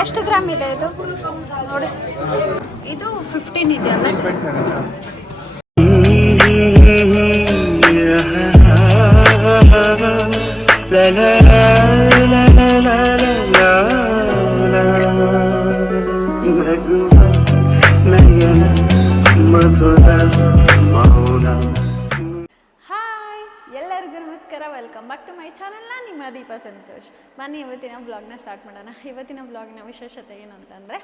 ಎಷ್ಟು ಗ್ರಾಮ್ ಇದೆ ಇದು ನೋಡಿ ಇದು ಫಿಫ್ಟೀನ್ ಇದೆಯಲ್ಲ hi welcome back to my ಚಾನಲ್ನ ನಿಮ್ಮ ದೀಪ ಸಂತೋಷ್. ಬನ್ನಿ, ಇವತ್ತಿನ ಬ್ಲಾಗ್ನ ಸ್ಟಾರ್ಟ್ ಮಾಡೋಣ. ಇವತ್ತಿನ ಬ್ಲಾಗ್ನ ವಿಶೇಷತೆ ಏನು ಅಂತಂದರೆ,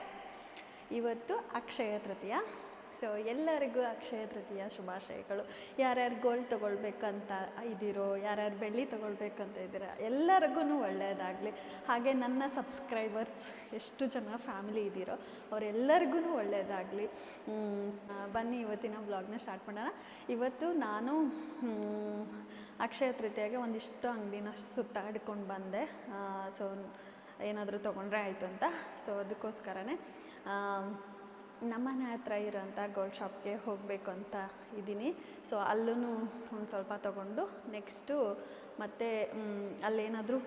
ಇವತ್ತು ಅಕ್ಷಯ ತೃತೀಯ. ಸೊ ಎಲ್ಲರಿಗೂ ಅಕ್ಷಯ ತೃತೀಯ ಶುಭಾಶಯಗಳು. ಯಾರ್ಯಾರು ಗೋಲ್ಡ್ ತೊಗೊಳ್ಬೇಕಂತ ಇದ್ದೀರೋ, ಯಾರ್ಯಾರು ಬೆಳ್ಳಿ ತೊಗೊಳ್ಬೇಕಂತ ಇದ್ದೀರ ಎಲ್ಲರಿಗೂ ಒಳ್ಳೆಯದಾಗಲಿ ಹಾಗೆ ನನ್ನ ಸಬ್ಸ್ಕ್ರೈಬರ್ಸ್ ಎಷ್ಟು ಜನ ಫ್ಯಾಮಿಲಿ ಇದ್ದೀರೋ ಅವರೆಲ್ಲರಿಗೂ ಒಳ್ಳೆಯದಾಗಲಿ ಬನ್ನಿ, ಇವತ್ತಿನ ಬ್ಲಾಗ್ನ ಸ್ಟಾರ್ಟ್ ಮಾಡೋಣ. ಇವತ್ತು ನಾನು ಅಕ್ಷಯ ತೃತೀಯಾಗೆ ಒಂದಿಷ್ಟು ಅಂಗಡಿನ ಸುತ್ತಾಡ್ಕೊಂಡು ಬಂದೆ. ಸೊ ಏನಾದರೂ ತೊಗೊಂಡ್ರೆ ಆಯಿತು ಅಂತ. ಸೊ ಅದಕ್ಕೋಸ್ಕರನೇ ನಮ್ಮ ನಮ್ಮನೆ ಹತ್ರ ಇರೋಂಥ ಗೋಲ್ಡ್ ಶಾಪ್ಗೆ ಹೋಗಬೇಕು ಅಂತ ಇದ್ದೀನಿ. ಸೊ ಅಲ್ಲೂ ಒಂದು ಸ್ವಲ್ಪ ತೊಗೊಂಡು ನೆಕ್ಸ್ಟು ಮತ್ತು ಅಲ್ಲೇನಾದರೂ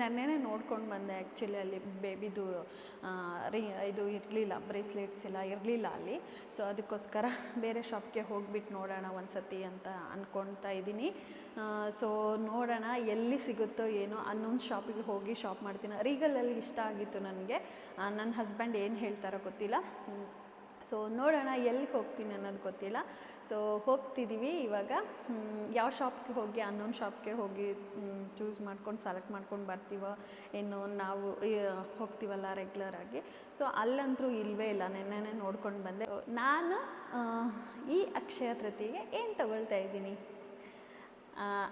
ನೆನ್ನೆ ನೋಡ್ಕೊಂಡು ಬಂದೆ ಆ್ಯಕ್ಚುಲಿ ಅಲ್ಲಿ ಬೇಬಿದು ರೀ, ಇದು ಇರಲಿಲ್ಲ ಬ್ರೇಸ್ಲೆಟ್ಸ್ ಎಲ್ಲ ಇರಲಿಲ್ಲ ಅಲ್ಲಿ. ಸೊ ಅದಕ್ಕೋಸ್ಕರ ಬೇರೆ ಶಾಪ್ಗೆ ಹೋಗ್ಬಿಟ್ಟು ನೋಡೋಣ ಒಂದು ಸತಿ ಅಂತ ಅಂದ್ಕೊಳ್ತಾ ಇದ್ದೀನಿ. ಸೊ ನೋಡೋಣ ಎಲ್ಲಿ ಸಿಗುತ್ತೋ ಏನೋ ಅನ್ನೊಂದು ಶಾಪಿಗೆ ಹೋಗಿ ಶಾಪ್ ಮಾಡ್ತೀನಿ. ರೀಗಲಲ್ಲಿ ಇಷ್ಟ ಆಗಿತ್ತು ನನಗೆ. ನನ್ನ ಹಸ್ಬೆಂಡ್ ಏನು ಹೇಳ್ತಾರೋ ಗೊತ್ತಿಲ್ಲ. ಸೊ ನೋಡೋಣ ಎಲ್ಲಿಗೆ ಹೋಗ್ತೀನಿ ಅನ್ನೋದು ಗೊತ್ತಿಲ್ಲ. ಸೊ ಹೋಗ್ತಿದ್ದೀವಿ ಇವಾಗ. ಯಾವ ಶಾಪ್ಗೆ ಹೋಗಿ ಅನ್ನೋನ್ ಶಾಪ್ಗೆ ಹೋಗಿ ಚೂಸ್ ಮಾಡ್ಕೊಂಡು ಸೆಲೆಕ್ಟ್ ಮಾಡ್ಕೊಂಡು ಬರ್ತೀವೋ ಏನು ನಾವು ಹೋಗ್ತೀವಲ್ಲ ರೆಗ್ಯುಲರಾಗಿ ಸೊ ಅಲ್ಲಂತರೂ ಇಲ್ಲವೇ ಇಲ್ಲ. ನೆನ್ನೆನೇ ನೋಡ್ಕೊಂಡು ಬಂದೆ. ನಾನು ಈ ಅಕ್ಷಯ ತೃತಿಗೆ ಏನು ತಗೊಳ್ತಾ ಇದ್ದೀನಿ?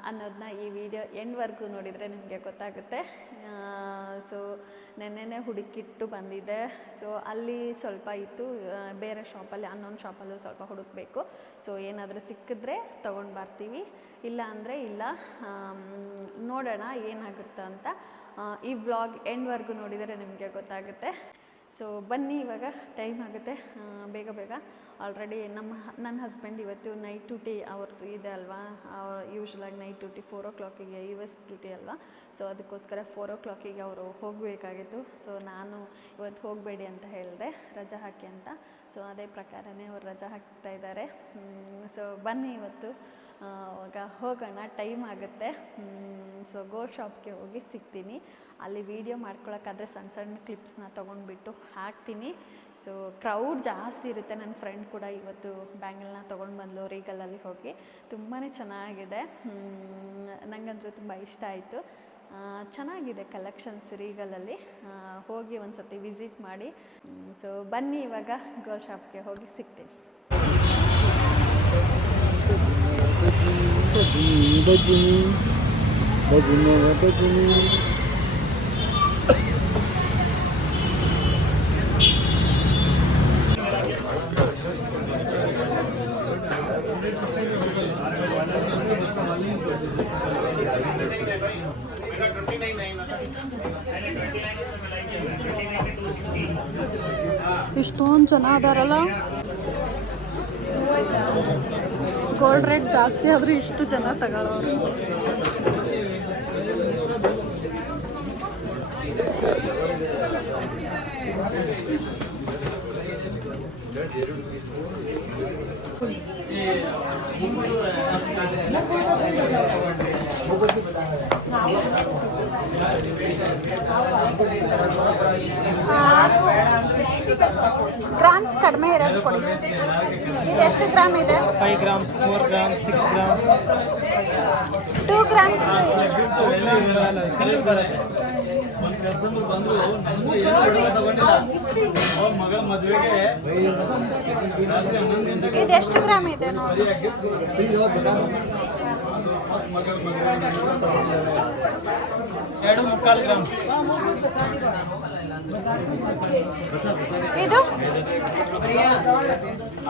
ಅನ್ನೋದನ್ನ ಈ ವಿಡಿಯೋ ಎಂಡ್ವರೆಗೂ ನೋಡಿದರೆ ನಿಮಗೆ ಗೊತ್ತಾಗುತ್ತೆ. ಸೊ, ನೆನ್ನೆನೇ ಹುಡುಕಿಟ್ಟು ಬಂದಿದ್ದೆ. ಸೊ, ಅಲ್ಲಿ ಸ್ವಲ್ಪ ಇತ್ತು. ಬೇರೆ ಶಾಪಲ್ಲಿ ಅನ್ನೊಂದು ಶಾಪಲ್ಲೂ ಸ್ವಲ್ಪ ಹುಡುಕಬೇಕು. ಸೊ, ಏನಾದರೂ ಸಿಕ್ಕಿದ್ರೆ ತೊಗೊಂಡು ಬರ್ತೀವಿ. ಇಲ್ಲ ಅಂದರೆ ಇಲ್ಲ. ನೋಡೋಣ ಏನಾಗುತ್ತೆ ಅಂತ ಈ ವ್ಲಾಗ್ ಎಂಡ್ವರೆಗೂ ನೋಡಿದರೆ ನಿಮಗೆ ಗೊತ್ತಾಗುತ್ತೆ. ಸೊ ಬನ್ನಿ ಇವಾಗ ಟೈಮ್ ಆಗುತ್ತೆ. ಬೇಗ ಬೇಗ. ಆಲ್ರೆಡಿ ನಮ್ಮ ನನ್ನ ಹಸ್ಬೆಂಡ್ ಇವತ್ತು ನೈಟ್ ಡ್ಯೂಟಿ ಅವ್ರದ್ದು ಇದೆ ಅಲ್ವಾ? ಯೂಶ್ವಲಾಗಿ ನೈಟ್ ಡ್ಯೂಟಿ ಫೋರ್ ಓ ಕ್ಲಾಕಿಗೆ ಯು ಎಸ್ ಡ್ಯೂಟಿ ಅಲ್ವಾ? ಸೊ ಅದಕ್ಕೋಸ್ಕರ ಫೋರ್ ಓ ಕ್ಲಾಕಿಗೆ ಅವರು ಹೋಗಬೇಕಾಗಿತ್ತು. ಸೊ ನಾನು ಇವತ್ತು ಹೋಗಬೇಡಿ ಅಂತ ಹೇಳಿದೆ, ರಜಾ ಹಾಕಿ ಅಂತ. ಸೊ ಅದೇ ಪ್ರಕಾರನೇ ಅವ್ರು ರಜಾ ಹಾಕ್ತಾ ಇದ್ದಾರೆ. ಸೊ ಬನ್ನಿ ಇವತ್ತು. ಆ, ಇವಾಗ ಹೋಗೋಣ ಟೈಮ್ ಆಗುತ್ತೆ. ಸೊ ಗೋಲ್ಡ್ ಶಾಪ್ಗೆ ಹೋಗಿ ಸಿಗ್ತೀನಿ. ಅಲ್ಲಿ ವೀಡಿಯೋ ಮಾಡ್ಕೊಳಕ್ಕಾದ್ರೆ ಸಣ್ಣ ಸಣ್ಣ ಕ್ಲಿಪ್ಸ್ನ ತೊಗೊಂಡ್ಬಿಟ್ಟು ಹಾಕ್ತೀನಿ. ಸೊ ಕ್ರೌಡ್ ಜಾಸ್ತಿ ಇರುತ್ತೆ ನನ್ನ ಫ್ರೆಂಡ್ ಕೂಡ ಇವತ್ತು ಬ್ಯಾಂಗಲ್ನ ತೊಗೊಂಡು ಬಂದಳು ರೀಗಲಲ್ಲಿ ಹೋಗಿ. ತುಂಬಾ ಚೆನ್ನಾಗಿದೆ. ನನಗಂತೂ ನಂಗಂತೂ ತುಂಬ ಇಷ್ಟ ಆಯಿತು. ಚೆನ್ನಾಗಿದೆ ಕಲೆಕ್ಷನ್ಸ್ ರೀಗಲಲ್ಲಿ ಹೋಗಿ ಒಂದು ಸತಿ ವಿಸಿಟ್ ಮಾಡಿ ಸೊ ಬನ್ನಿ ಇವಾಗ ಗೋಲ್ಡ್ ಶಾಪ್ಗೆ ಹೋಗಿ ಸಿಗ್ತೀನಿ. Bajini, bajini, bajini, bajini. ಇಷ್ಟೊಂದು ಜನ ಅದಾರಲ್ಲ ಗೋಲ್ಡ್ ರೇಟ್ ಜಾಸ್ತಿ ಆದರೂ ಇಷ್ಟು ಜನ ತಗೊಳ್ಳೋರು. ಗ್ರಾಮ್ಸ್ ಕಡಿಮೆ ಇರೋದು ಕೊಡಿ. ಇದು ಎಷ್ಟು ಗ್ರಾಮ್ ಇದೆ? Five gram four gram six gram. Two grams. ಇದೆಷ್ಟು ಗ್ರಾಮ್ ಇದೆ ನೋಡಿ. ಎರಡು ಮುಕ್ಕಾಲು ಗ್ರಾಮ್ ಇದು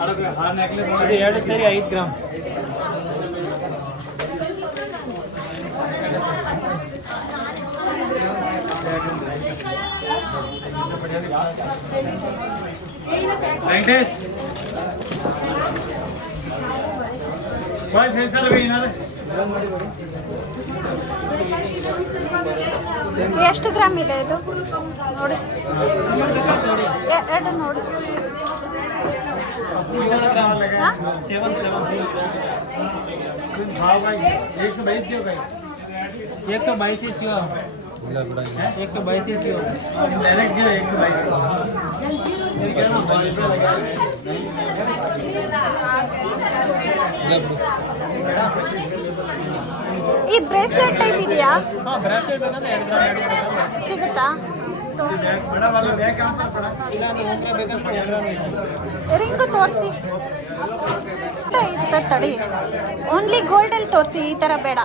ಅದು ಎರಡು ಸೇರಿ ಐದು ಗ್ರಾಮ್ ವೆಂಕಟೇಶ್ ಬಾಯ್ ಸರ್ ಏನಾರ ಎಷ್ಟು ಗ್ರಾಮ್ ಇದೆ ಇದು ನೋಡಿ ಎ- ಎರಡು ನೋಡಿ हाँ? सेवन सेवन भाव का एक सौ बाईस क्यों का एक सौ बाईस क्यों एक सौ बाईस क्यों डायरेक्ट दिया एक सौ बाईस ಈ ಬ್ರೇಸ್ಲೆಟ್ ಟೈಪ್ ಇದೆಯಾ? ಸಿಗುತ್ತಾ? ರಿಂಗು ತೋರಿಸಿ. ತಡಿ. ಓನ್ಲಿ ಗೋಲ್ಡಲ್ಲಿ ತೋರಿಸಿ ಈ ಥರ ಬೇಡ.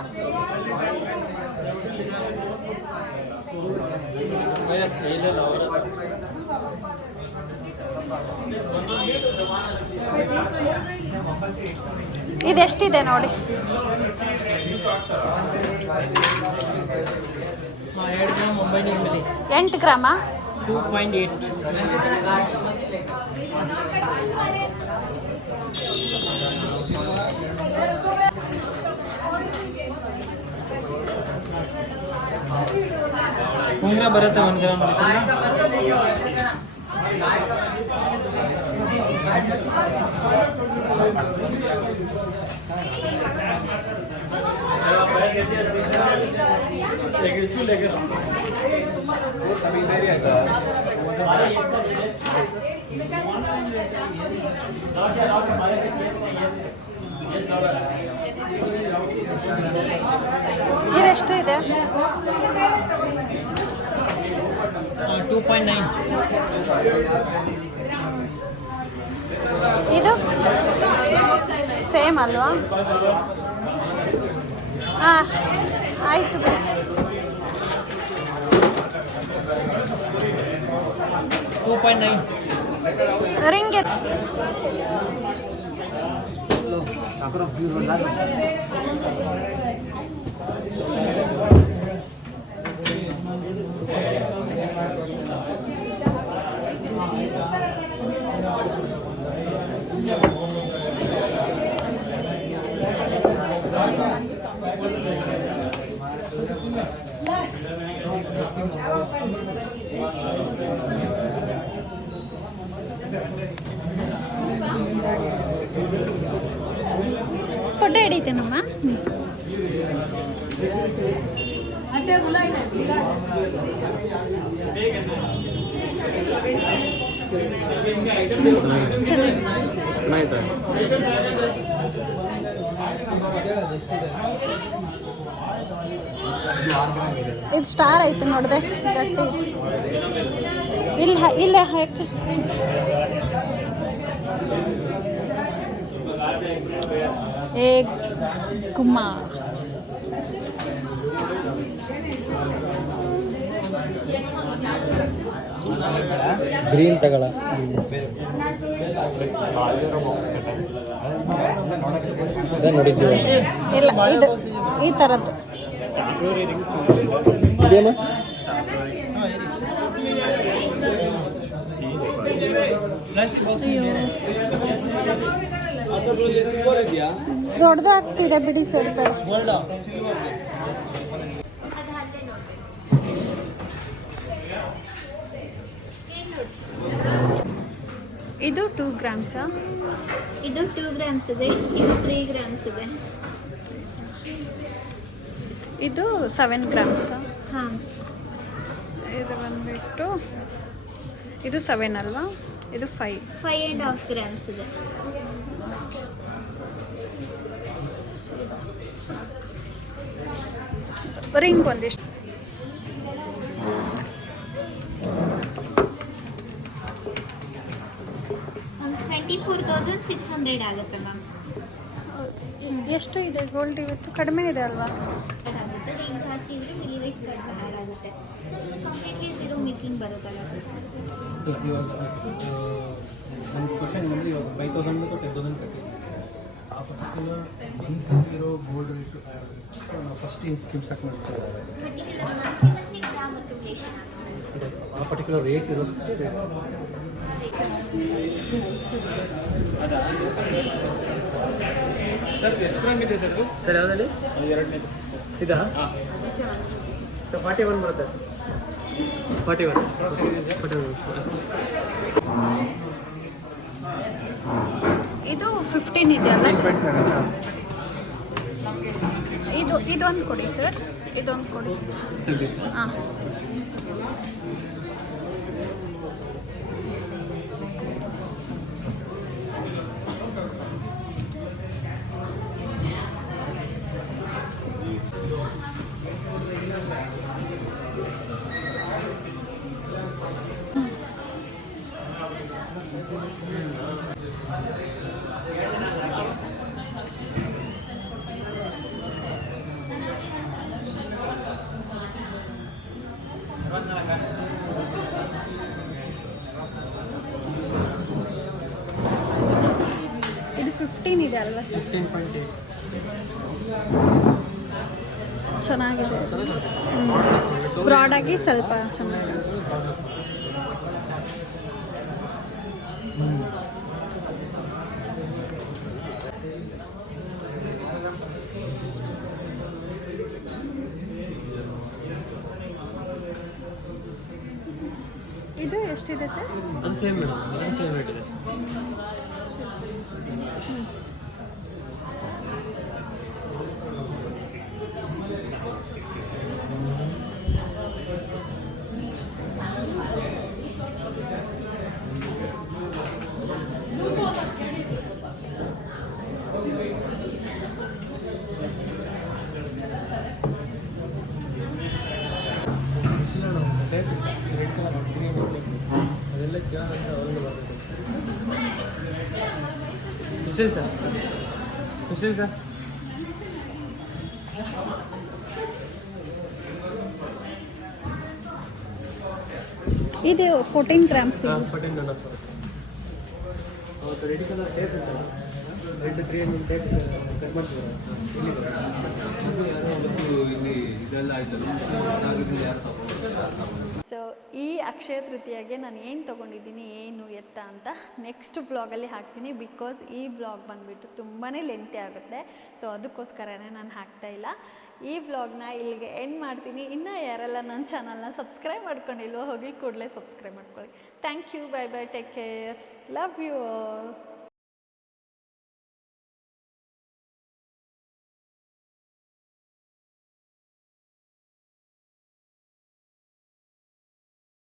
ಇದೆಷ್ಟಿದೆ ನೋಡಿ? ಎಂಟು ಗ್ರಾಮ? ಟೂ ಪಾಯಿಂಟ್ ಏಟ್ ಉಂಗ್ರ ಬರುತ್ತೆ ಒಂದು ಗ್ರಾಮ ಉಂಗ್ರ ಇದೆಷ್ಟು ಇದೆ? ಟೂ ಪಾಯಿಂಟ್ ನೈನ್ ಇದು? ಸೇಮ್ ಅಲ್ವಾ? ಹಾಂ ಆಯಿತು ಬಿಡಿ. Two point nine ring photo ಹಿಡಿತೇನಮ್ಮ ಚೆನ್ನಾಗಿ ಇದು ಸ್ಟಾರ್ ಐತೆ ನೋಡಿದೆ. ಗಟ್ಟಿ ಇಲ್ಲ ಇಲ್ಲ ಹಾಕಿ. ಏ ಕುಮ್ಮಾ. ಗ್ರೀನ್ ತಗೊಳ. ನೋಡಿದ್ದೀವಿ. ಇಲ್ಲ ಇದು ಈ ಥರದ್ದು ದೊಡ್ಡದಾಗ್ತಿದೆ ಬಿಡಿ ಸ್ವಲ್ಪ ಇದು ಟೂ ಗ್ರಾಮ್ಸಾ ಇದು ಟೂ ಗ್ರಾಮ್ಸ್ ಇದೆ ಇದು ತ್ರೀ ಗ್ರಾಮ್ಸ್ ಇದೆ. ಇದು ಸೆವೆನ್ ಗ್ರಾಮ್ಸ್ ಹಾಂ. ಇದು ಬಂದ್ಬಿಟ್ಟು ಇದು ಸೆವೆನ್ ಅಲ್ವಾ? ಇದು five five and half grams ಇದೆ. ರಿಂಗ್ ಒಂದಿಷ್ಟು. ಒಂದು twenty four thousand six hundred ಆಗುತ್ತೆ ಮ್ಯಾಮ್ ಎಷ್ಟು ಇದೆ ಗೋಲ್ಡ್ ಇವತ್ತು? ಕಡಿಮೆ ಇದೆ ಅಲ್ವಾ ಆಗುತ್ತೆ ರೇಟ್ ಜಾಸ್ತಿ ಇದ್ರೆ ಮಿಲಿ ವೈಸ್ ಕಡಿಮೆ ಆ್ಯಡ್ ಆಗುತ್ತೆ ಸೊ ಕಂಪ್ಲೀಟ್ಲಿ ಝೀರೋ ಮೇಕಿಂಗ್ ಬರುತ್ತಲ್ಲ ಸರ್ ಒಂದು ಬಂದರೆ ಇವಾಗ ಫೈವ್ ತೌಸಂಡ್ ಮತ್ತು ಟೆನ್ ತೌಸಂಡ್ ಆ ಪರ್ಟಿಕ್ಯುಲರ್ ಗೋಲ್ಡ್ ರೇಟು ನಾವು ಫಸ್ಟ್ ಈ ಆ ಪರ್ಟಿಕ್ಯುಲರ್ ರೇಟ್ ಇರುತ್ತೆ ಸರ್ ಎಷ್ಟು ಗ್ರಾಮ್ ಇದೆ ಸರ್ ಸರ್ ಯಾವುದಲ್ಲಿ ಎರಡನೇದು. ಇದಾ? ಸೊ ಫಾರ್ಟಿ ಒನ್ ಬರುತ್ತೆ. Forty one. Forty one. ಇದು ಫಿಫ್ಟೀನ್ ಇದೆ ಅಲ್ಲ ಇದು ಇದೊಂದು ಕೊಡಿ ಸರ್ ಇದೊಂದು ಕೊಡಿ. ಹಾಂ ಇದು ಫಿಫ್ಟೀನ್ ಇದೆ ಅಲ್ವಾ ಫಿಫ್ಟೀನ್ ಪಾಯಿಂಟ್ ಏಯ್ಟ್ ಚೆನ್ನಾಗಿದೆ. ಬ್ರಾಡಾಗಿ ಸ್ವಲ್ಪ ಚೆನ್ನಾಗಿದೆ. ಇದು ಎಷ್ಟಿದೆ ಸರ್? ಅದು ಸೇಮ್ ಮೇಡಮ್ ಸೇಮ್ ರೇಟ್ ಇದೆ ಬಿಸಿಲಣ್ಣ ರೆಡ್ ರೆಡ್ ಕಲರ್ ಗ್ರೀನ್ ಅದೆಲ್ಲ ಕೇಳೋದಂತ ಅವರಿಗೆ ಬರ್ತದೆ ಸುಶೀಲ್ ಸರ್ ಸುಶೀಲ್ ಸರ್ ಇದು ಫೋರ್ಟೀನ್ ಗ್ರಾಮ್ಸ್ ಫೋರ್ಟೀನ್ ಅವತ್ತು ರೆಡ್ ಕಲರ್ ಟೇಪ್ ಇತ್ತಲ್ಲ ರೆಡ್ ಗ್ರೀನ್ ಟೇಪ್ ಕಟ್ ಮಾಡ್ತೀವಿ ಸೊ ಈ ಅಕ್ಷಯ ತೃತೀಯಗೆ ನಾನು ಏನು ತೊಗೊಂಡಿದ್ದೀನಿ, ಏನು, ಎತ್ತ ಅಂತ ನೆಕ್ಸ್ಟ್ ಬ್ಲಾಗಲ್ಲಿ ಹಾಕ್ತೀನಿ. ಬಿಕಾಸ್ ಈ ಬ್ಲಾಗ್ ಬಂದುಬಿಟ್ಟು ತುಂಬಾ ಲೆಂತಿ ಆಗುತ್ತೆ. ಸೊ ಅದಕ್ಕೋಸ್ಕರನೇ ನಾನು ಹಾಕ್ತಾ ಇಲ್ಲ. ಈ ವ್ಲಾಗ್ನ ಇಲ್ಲಿಗೆ ಎಂಡ್ ಮಾಡ್ತೀನಿ. ಇನ್ನೂ ಯಾರೆಲ್ಲ ನನ್ನ ಚಾನಲ್ನ ಸಬ್ಸ್ಕ್ರೈಬ್ ಮಾಡ್ಕೊಂಡಿಲ್ವೋ, ಹೋಗಿ ಕೂಡಲೇ ಸಬ್ಸ್ಕ್ರೈಬ್ ಮಾಡ್ಕೊಳ್ಳಿ. Thank you bye bye take care love you all